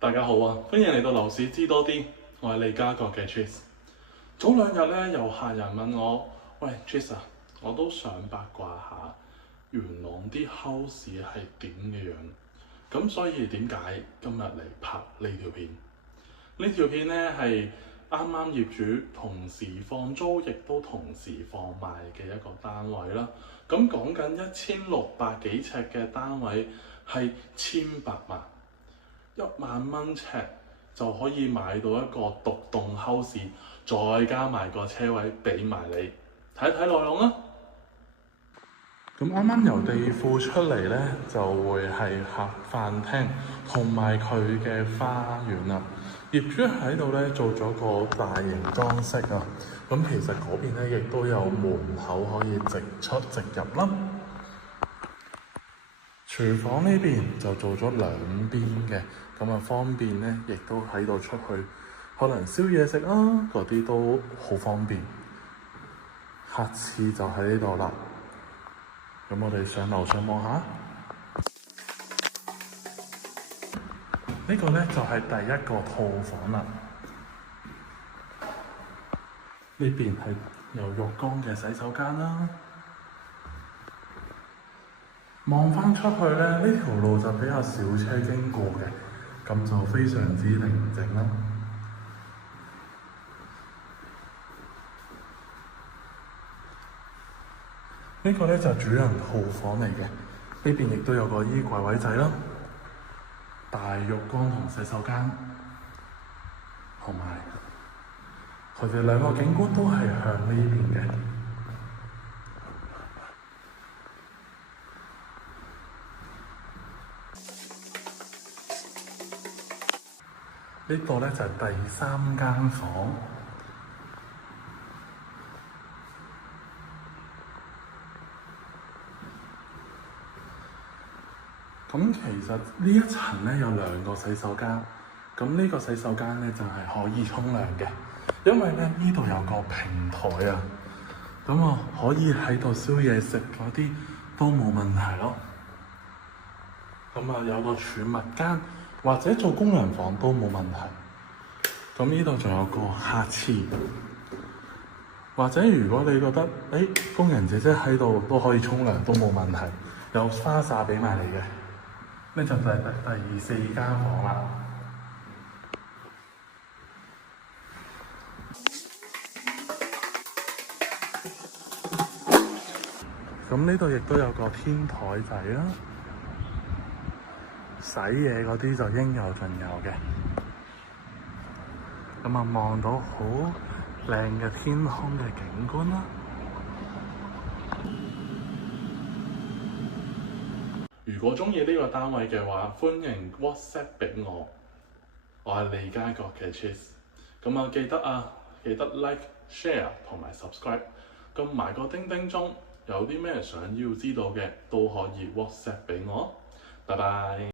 大家好啊，歡迎嚟到樓市知多啲，我係利嘉閣嘅 Tris。早兩日咧，有客人問我：喂 Tris 啊，我都想八卦下元朗啲 house 係點嘅樣。咁所以點解今日嚟拍呢條片？呢條片咧係啱啱業主同時放租，亦都同時放賣嘅一個單位啦。咁講緊1600幾尺嘅單位係1800萬。10000蚊尺就可以買到一個獨棟 house， 再加埋個車位俾埋你，睇一睇內容啦。咁啱啱由地庫出嚟呢，就會係客飯廳同埋佢嘅花園啦。業主喺度呢，做咗個大型裝飾啊。咁其實嗰邊呢，亦都有門口可以直出直入啦。廚房呢邊就做咗兩邊嘅，咁啊方便呢，亦都喺度出去，可能燒嘢食啊嗰啲都好方便。客廁就喺呢度啦，咁我哋上樓上望下。呢個呢，就係第一個套房啦。呢邊係有浴缸嘅洗手間啦。望翻出去咧，呢條路就比較少車經過嘅，咁就非常之寧靜啦。呢個咧就主人套房嚟嘅，呢邊亦都有個衣櫃位仔啦，大浴缸同洗手間，同埋佢哋兩個景觀都係向呢邊嘅。呢個咧就係第3間房，咁其實呢一層咧有2個洗手間，咁呢個洗手間咧就係可以沖涼嘅，因為咧呢度有個平台啊，咁我可以喺度燒嘢食嗰啲都冇問題咯。咁啊有個儲物間，或者做工人房都冇問題。咁呢度仲有個客廁，或者如果你覺得工人姐姐喺度都可以沖涼都冇問題，有花灑俾埋你嘅，呢就係第4間房啦。咁呢度亦都有個天台仔啦，洗嘢嗰啲就應有盡有嘅。咁啊，望到好靚嘅天空嘅景觀啦。如果鍾意呢個單位嘅話，歡迎 WhatsApp 俾我。我係利嘉閣嘅 Tris。咁啊，記得 Like、Share 同埋 Subscribe。撳埋個叮叮鐘，有啲咩想要知道嘅都可以 WhatsApp 俾我。拜拜。